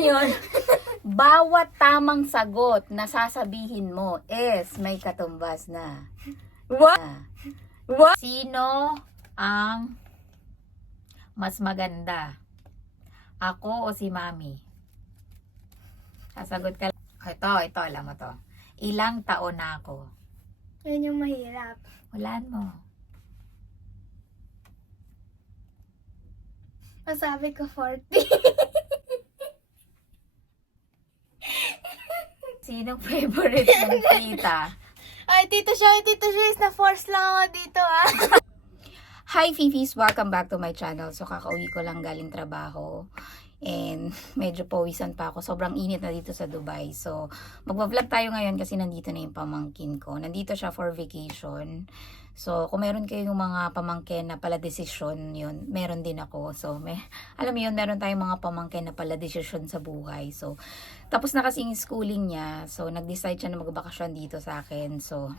Ngayon, bawat tamang sagot na sasabihin mo is may katumbas na. What? Sino ang mas maganda? Ako o si Mami? Sasagot ka. Ito, alam mo to. Ilang taon na ako? Yun yung mahirap. Walaan mo. Masabi ko 40. Sinong favorite mong tita? Ay, Tito Joyce, na-force lang ako dito Hi Fifis! Welcome back to my channel. So kakauwi ko lang galing trabaho. And medyo pawisan pa ako. Sobrang init na dito sa Dubai. So magbablog tayo ngayon kasi nandito na yung pamangkin ko. Nandito siya for vacation. So kung meron kayong mga pamangkin na pala desisyon, yun, meron din ako. So alam mo yun, meron tayong mga pamangkin na pala desisyon sa buhay. So tapos na kasi yung schooling niya. So nag-decide siya na magbakasyon dito sa akin. So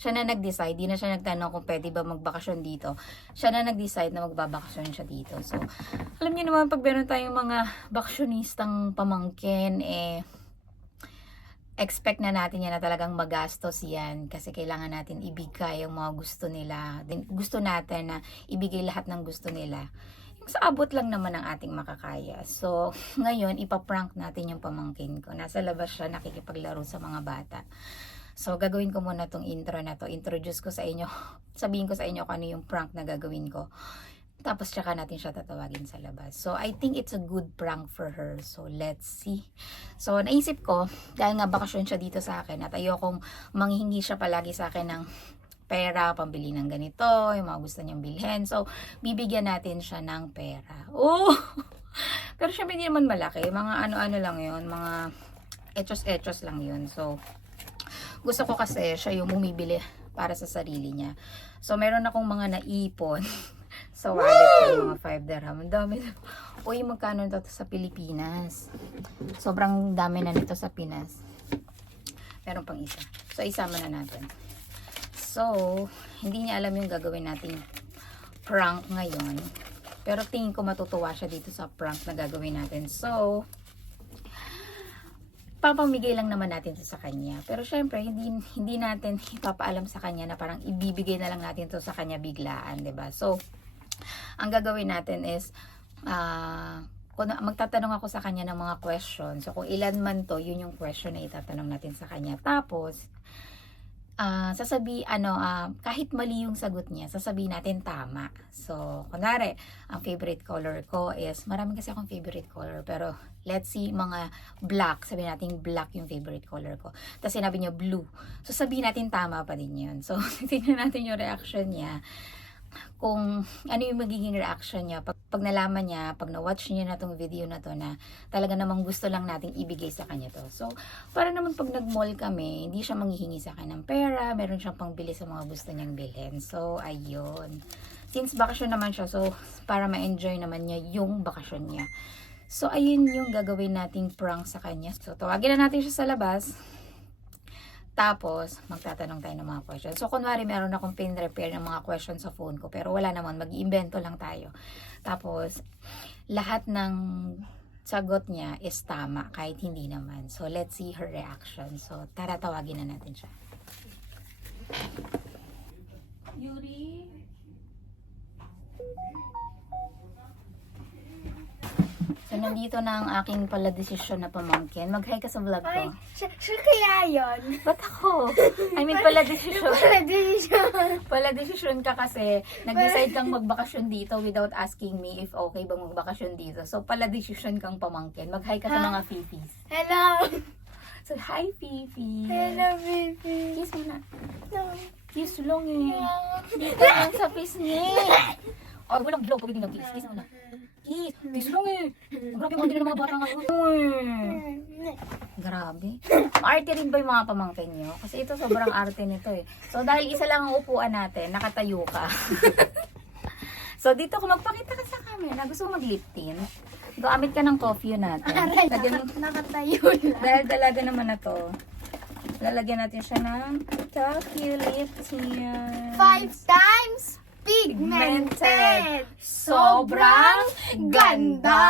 siya na nag-decide, di na siya nagtanong kung pwede ba magbakasyon dito. Siya na nag-decide na magbabakasyon siya dito. So, alam niyo naman, pag meron tayong mga baksyonistang pamangkin, expect na natin yan na talagang magastos yan. Kasi kailangan natin ibigay yung mga gusto nila. Gusto natin na ibigay lahat ng gusto nila. Yung sa abot lang naman ang ating makakaya. So, ngayon, ipaprank natin yung pamangkin ko. Nasa labas siya, nakikipaglaro sa mga bata. So, gagawin ko muna tong intro na to. Introduce ko sa inyo. Sabihin ko sa inyo kung ano yung prank na gagawin ko. Tapos, tsaka natin siya tatawagin sa labas. So, I think it's a good prank for her. So, let's see. So, naisip ko, dahil nga bakasyon siya dito sa akin, at ayokong manghingi siya palagi sa akin ng pera, pambili ng ganito, yung mga gusto niyang bilhin. So, bibigyan natin siya ng pera. Oh! Pero syempre, hindi naman malaki. Mga ano-ano lang yun. Mga etos-etos lang yun. So, gusto ko kasi siya yung bumibili para sa sarili niya. So, meron akong mga naipon sa wallet ko, yung mga 5 dirham. Ang dami. Uy, magkano ito sa Pilipinas? Sobrang dami na nito sa Pinas. Meron pang isa. So, isama na natin. So, hindi niya alam yung gagawin nating prank ngayon. Pero tingin ko matutuwa siya dito sa prank na gagawin natin. So, papamigay lang naman natin to sa kanya. Pero syempre, hindi natin ipapaalam sa kanya na parang ibibigay na lang natin to sa kanya biglaan, 'di ba? So, ang gagawin natin is kung magtatanong ako sa kanya ng mga questions. So, kung ilan man to, yun yung question na itatanong natin sa kanya. Tapos, kahit mali yung sagot niya, sasabihin natin tama. So, kunwari, ang favorite color ko is, marami kasi akong favorite color, pero let's see, mga black. Sabihin natin black yung favorite color ko. Tapos sinabi niya blue. So, sabihin natin tama pa din yun. So, tignan natin yung reaction niya. Kung ano yung magiging reaction niya pag nalaman niya, pag na-watch niya na tong video na to na talaga namang gusto lang nating ibigay sa kanya to. So, para naman pag nag-mall kami, hindi siya manghihingi sa akin ng pera, meron siyang pangbili sa mga gusto niyang bilhin. So, ayun. Since bakasyon naman siya, so para ma-enjoy naman niya yung bakasyon niya. So, ayun yung gagawin nating prank sa kanya. So, tawagin na natin siya sa labas. Tapos, magtatanong tayo ng mga questions. So, kunwari, meron akong pin-repair ng mga questions sa phone ko. Pero wala naman, mag-iimbento lang tayo. Tapos, lahat ng sagot niya is tama, kahit hindi naman. So, let's see her reaction. So, tara, tawagin na natin siya. Yuri? So, nandito na ang aking pala desisyon na pamangkin. Mag-hi ka sa vlog Ay, ko. siya kaya yun? Ba't ako? I mean, pala desisyon. Tradition. Pala desisyon ka kasi nag-decide kang magbakasyon dito without asking me if okay bang magbakasyon dito. So, pala desisyon kang pamangkin. Mag-hi ka sa mga Fifis. Hello. So, hi Fifi. Hello, baby. Kiss mo na. No. Kiss long eh. Dito lang sa pisngi. Oh, walang vlog. Pwede nag-kiss. Kiss mo na. Kiss. Kiss long eh. Grabe mo din ng mga bata ngayon. Grabe. Maarte rin ba yung mga pamangkin nyo? Kasi ito sobrang arte nito eh. So, dahil isa lang ang upuan natin, nakatayo ka. So, dito ko magpakita ka sa camera. Gusto mo mag-lip tint? Gamit ka ng coffee natin. Nakatayo na. Dahil dalaga naman na to. Lalagyan natin siya ng chocolate tint. 5 times? Pigmented. Sobrang ganda!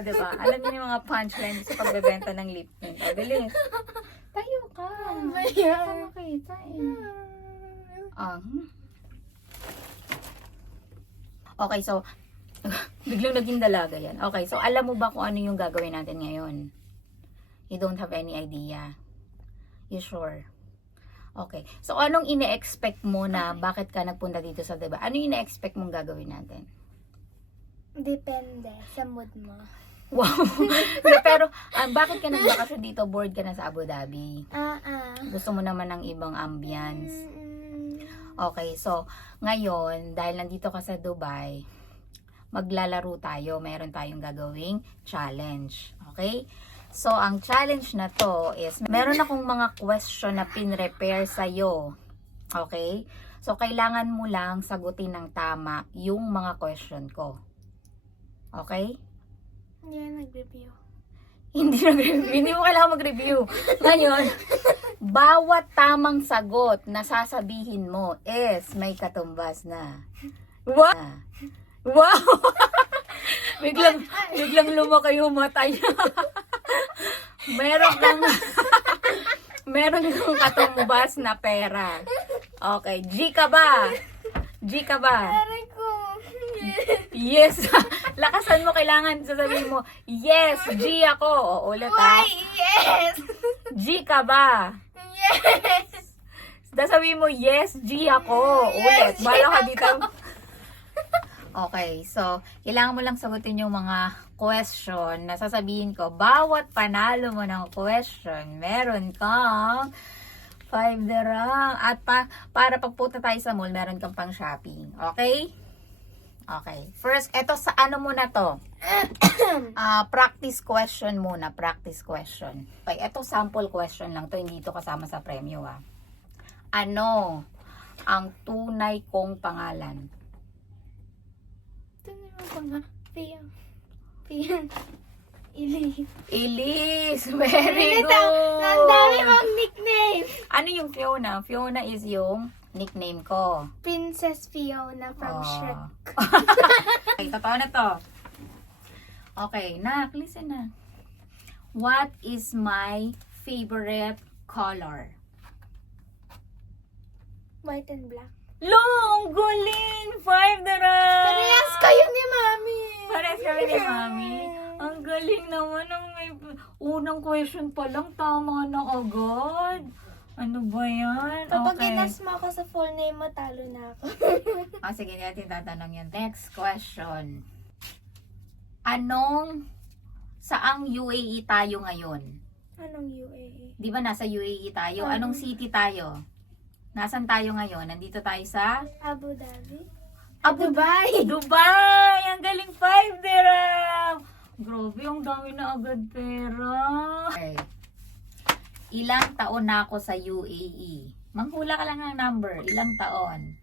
Diba? Alam niyo yung mga punchline sa pagbebenta ng lip tint. O, bilis. Tayo ka. Ayan. Makita Okay, so, biglang naging dalaga yan. Okay, so alam mo ba kung ano yung gagawin natin ngayon? You don't have any idea. You sure? Okay. So, anong ine-expect mo na bakit ka nagpunta dito sa diba? Ano yung ine-expect mong gagawin natin? Depende sa mood mo. Wow! Pero, bakit ka nagbakasyon dito? Bored ka na sa Abu Dhabi? Gusto mo naman ng ibang ambience? Okay, so, ngayon, dahil nandito ka sa Dubai, maglalaro tayo. Meron tayong gagawing challenge. Okay? So, ang challenge na to is, meron akong mga question na pinrepare sa'yo. Okay? So, kailangan mo lang sagutin ng tama yung mga question ko. Okay? Hindi nag-review. Hindi mo kailangan mag-review. Ngayon, bawat tamang sagot na sasabihin mo is may katumbas na. Wow! Wow! biglang lumaki yung mata niya. meron kang katumbas na pera. Okay, G ka ba? G ka ba? Aray ko. Yes. Lakasan mo, kailangan sasabihin mo, yes, G ako. O, ulit ha. Why? Yes! G ka ba? Yes! Sasabihin mo, yes, G ako. Ulit. Yes, Bala ka G dito. Okay, so, kailangan mo lang sagutin yung mga question na sasabihin ko. Bawat panalo mo ng question, meron kang 5 dirham. At para pagpunta tayo sa mall, meron kang pang shopping. Okay? Okay. First, eto sa ano muna to? Practice question muna. Practice question. Okay, eto sample question lang to. Hindi to kasama sa premyo, ah. Ano ang tunay kong pangalan? Ito naman pa nga. Pia. Ili. Elise! Very good! Ang dami mong nickname. Ano yung Fiona? Fiona is yung nickname ko. Princess Fiona from Oh. Shrek. Okay, totoo na to. Okay, nak, listen na. What is my favorite color? White and black. Long, galing! 5 dirham! Parehas kayo ni Mami. Parehas kami ni Mami. Ang galing naman. Ang may unang question pa lang, tama na agad. Ano ba yan? Kapag Okay. inas mo ako sa full name mo, talo na ako. Sige, natin tatanong yan. Next question. Saang UAE tayo ngayon? Anong UAE? Di ba nasa UAE tayo? Anong city tayo? Nasaan tayo ngayon? Nandito tayo sa Abu Dhabi? Dubai! Dubai! Ang galing 5 dirham! Grabe, ang dami na agad pera. Okay. Ilang taon na ako sa UAE? Manghula ka lang ng number. Ilang taon?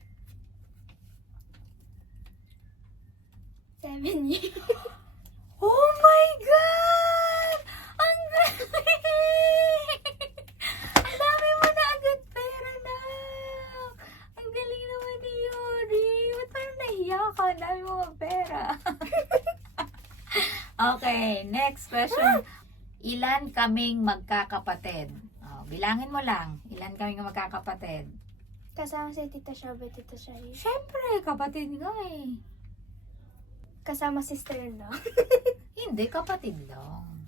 7 years. Oh my God! Ang galing! Ang dami mo na agad pera na! Ang galing naman ni Yuri! Ba't parang nahiya ka? Ang dami mo pera. Okay, next question. Ilan kaming magkakapatid? Oh, bilangin mo lang. Ilan kaming magkakapatid? Kasama si Tita Shobe, Tita Shari. Siyempre, kapatid nga eh. Kasama sister-in-law. Hindi, kapatid lang.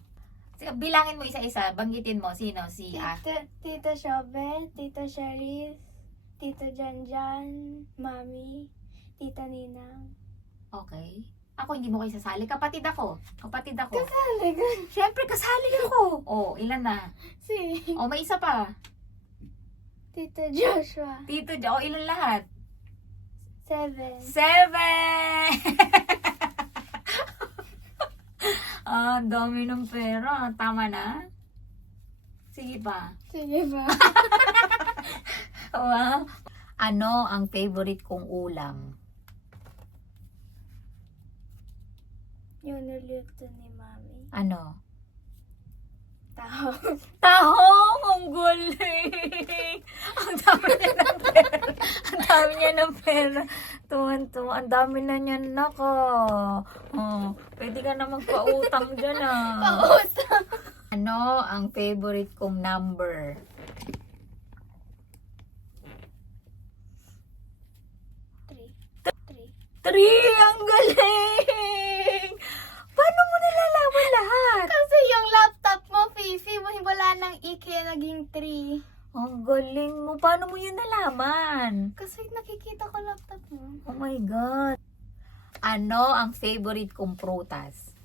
Sige, bilangin mo isa-isa. Banggitin mo. Sino? Si Tita Shobe, Tita Shari, Tita Janjan, Mami, Tita Ninang. Okay. Ako hindi mo kayo sasali. Kapatid ako. Kasali ko. Siyempre, kasali ako. Oh, ilan na? Si Oh, may isa pa. Tita Joshua. Tito, oh, ilan lahat? 7. 7! Ang dami ng pera. Tama na? Sige pa. Sige ba? Wow. Ano ang favorite kong ulam? Yung niluto ni Mami. Ano? Tao. Tahong! Ang galing! Ang dami niya ng pera. Ang dami niya ng pera. Tuwan-tuwa. Ang dami na niya, nako. Oh, pwede ka na magpautang dyan, ah. Pautang. Ano ang favorite kong number? 3! Ang galing! Paano mo nalalaman lahat? Kasi yung laptop mo, Fifi, wala nang E kaya naging 3. Ang galing mo. Paano mo yun nalaman? Kasi nakikita ko laptop mo. Oh my God. Ano ang favorite kong prutas?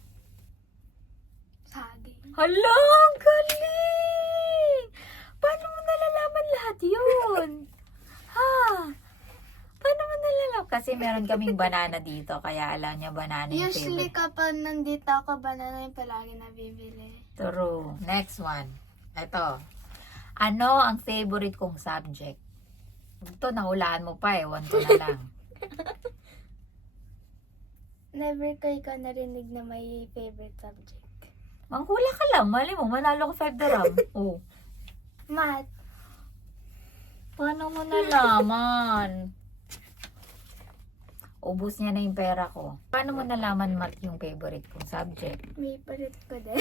Saging. Hala, ang galing! Paano mo nalalaman lahat yun? Ha? Paano mo nalalaman? Kasi meron kaming banana dito, kaya alam niya banana yung Usually favorite. kapag nandito ako, banana yung palagi nabibili. True. Next one. Ito. Ano ang favorite kong subject? Ito, nahulaan mo pa eh. 1 ko na lang. Never ko ikaw narinig na may favorite subject. Manghula ka lang. Mali mo, manalo ka 5 dirham. Oh. Math. Paano mo nalaman? Ubus niya na yung pera ko. Paano mo nalaman math yung favorite kong subject? May palit ko din.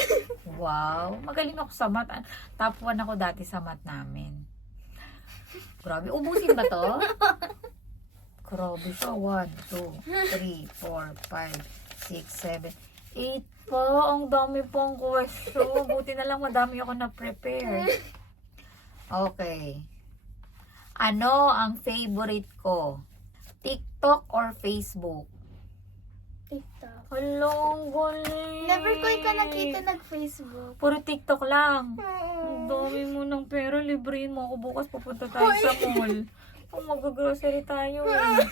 Wow, magaling ako sa math. Top 1 ako dati sa math namin. Grabe, ubusin ba to? Grabe siya. 1, 2, 3, 4, 5, 6, 7, 8 pa. Ang dami pong question. Buti na lang madami ako na-prepare. Okay. Ano ang favorite ko? TikTok or Facebook? TikTok. Hala, ang galing. Never ko ikaw nakita nag-Facebook. Puro TikTok lang. Ang dami mo ng pera. Librein mo ako. Bukas pupunta tayo sa mall. Kung mag-grocery tayo eh.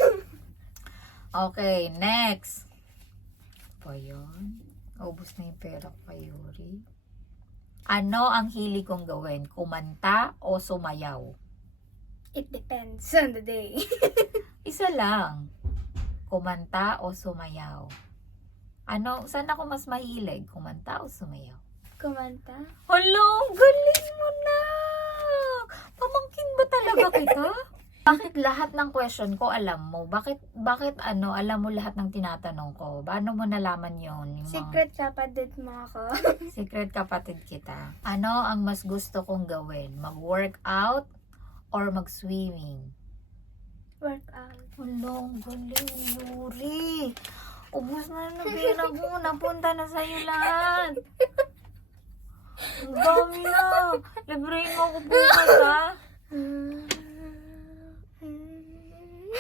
Okay, next. Pa yan. Ubus na yung pera ko kay Yuri. Ano ang hili kong gawin? Kumanta o sumayaw? It depends on the day. Isa lang. Kumanta o sumayaw? Ano, saan ako mas mahilig? Kumanta o sumayaw? Kumanta. Hala, ang galing mo na! Pamangkin ba talaga kita? Bakit lahat ng question ko alam mo? Bakit alam mo lahat ng tinatanong ko? Paano mo nalaman yun? Yung mga- Secret kapatid mo ako. Secret kapatid kita. Ano ang mas gusto kong gawin? Mag-workout or mag-swimming? Workout. Hala, ang galing, Yuri. Ubus na ng pera mo. Napunta na sa'yo lahat. Ang dami na. Librein mo ako bukas, ha?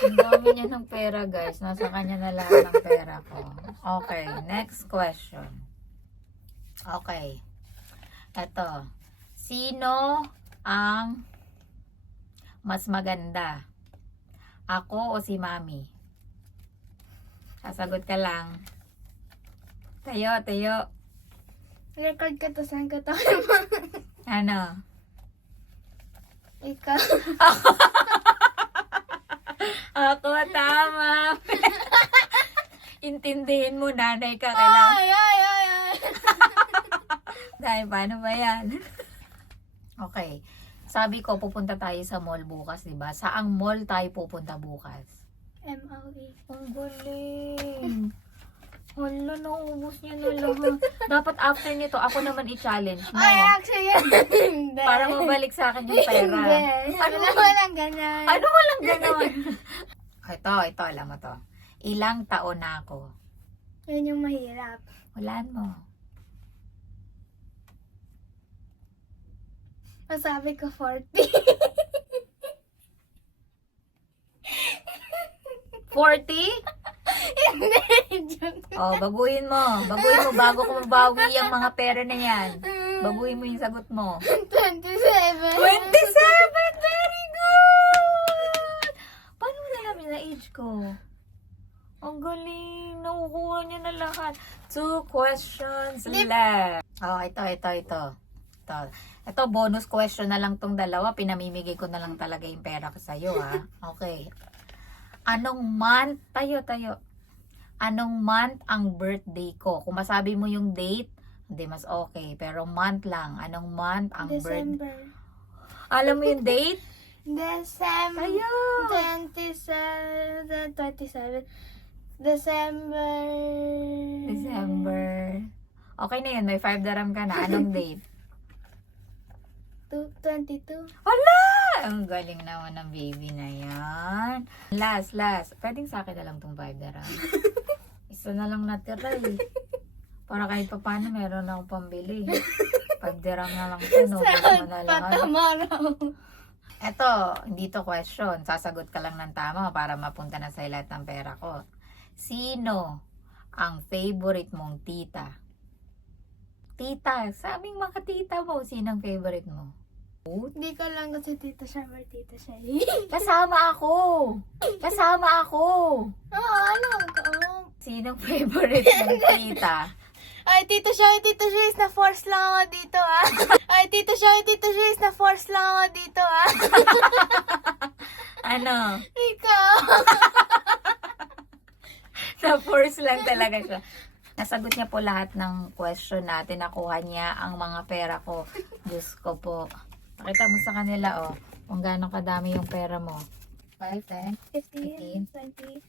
Ang dami niya ng pera, guys. Nasa kanya na lahat ng pera ko. Okay, next question. Okay. Ito. Sino ang mas maganda? Ako o si Mami? Sasagot ka lang. Tayo. Record ka to, saan ka to? Ano? Ikaw. Ako, tama. Intindihin mo, nanay ka. Kailangan. Ay. Dahil, paano ba yan? Okay. Sabi ko, pupunta tayo sa mall bukas, diba? Saang mall tayo pupunta bukas? MOE. Ang galing. Hala, naubos niya na lahat. Dapat after nito, ako naman i-challenge mo. Ay, actually, hindi. Para mabalik sa akin yung pera. Hindi. Ano? Walang ganyan. Ano walang ganon? ito, alam mo to. Ilang taon na ako? Yun yung mahirap. Walaan mo. Masabi ko 40. 40? Hindi, joke. Oh, baguhin mo. Baguhin mo bago ko mabawi ang mga pera na yan. Baguhin mo yung sagot mo. 27. 27! Very good! Paano mo nalaman na age ko? Ang galing. Nakukuha niya na lahat. 2 questions left. Oh, ito. Ito, bonus question na lang tong dalawa. Pinamimigay ko na lang talaga yung pera ko sa'yo, ha? Okay. Anong month? Tayo. Anong month ang birthday ko? Kung masabi mo yung date, hindi mas okay. Pero month lang. Anong month ang birthday? December. Alam mo yung date? December Ayo! 27. December. December. Okay na yun, may 5 daram ka na. Anong date? 22. Wala! Ang galing naman ng baby na yan. Last. Pwedeng sa akin na lang tong 5 daram. Isa na lang natira eh. Para kahit pa paano meron akong pambili. 5 daram na lang ito. No? Saan Na pa lang. tomorrow? Eto, hindi to question. Sasagot ka lang ng tama para mapunta na sa lahat ng pera ko. Sino ang favorite mong tita? Tita, sa aming mga tita mo, sino ang favorite mo? Hindi ko lang kasi Tita Siya or Tita Siya. Kasama ako! Oo, alam ko. Sinong favorite mong tita? Ay, Tita Siya is na-force lang ako dito, ah. Ay, Tita Siya is na-force lang ako dito, ah. Ano? Ikaw. Na-force lang talaga siya. Nasagot niya po lahat ng question natin. Nakuha niya ang mga pera ko. Diyos ko po. Nakita mo sa kanila, oh. Kung gaano kadami yung pera mo. 5, 10, 15, 20,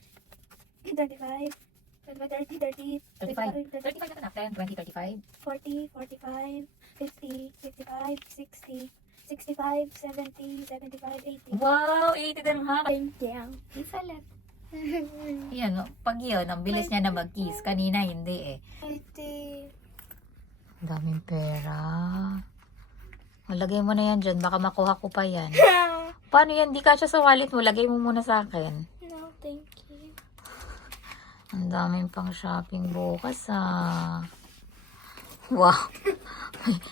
25, 30, 35. 35 na 10, 20, 35. 40, 45, 50, 55, 60, 65, 70, 75, 80. Wow! 80 din ha? Thank you. Isa lang. Yan, oh. Pag yun, ang bilis niya na mag-kiss. Kanina, hindi eh. 80. Ang daming pera. Lagay mo na yan dyan. Baka makuha ko pa yan. Paano yan? Di ka siya sa wallet mo. Lagay mo muna sa akin. No, thank you. Ang daming pang shopping bukas ah. Wow.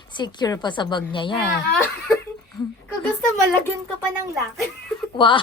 Secure pa sa bag niya yan. Kung gusto mo, lagyan ko pa ng lock. Wow.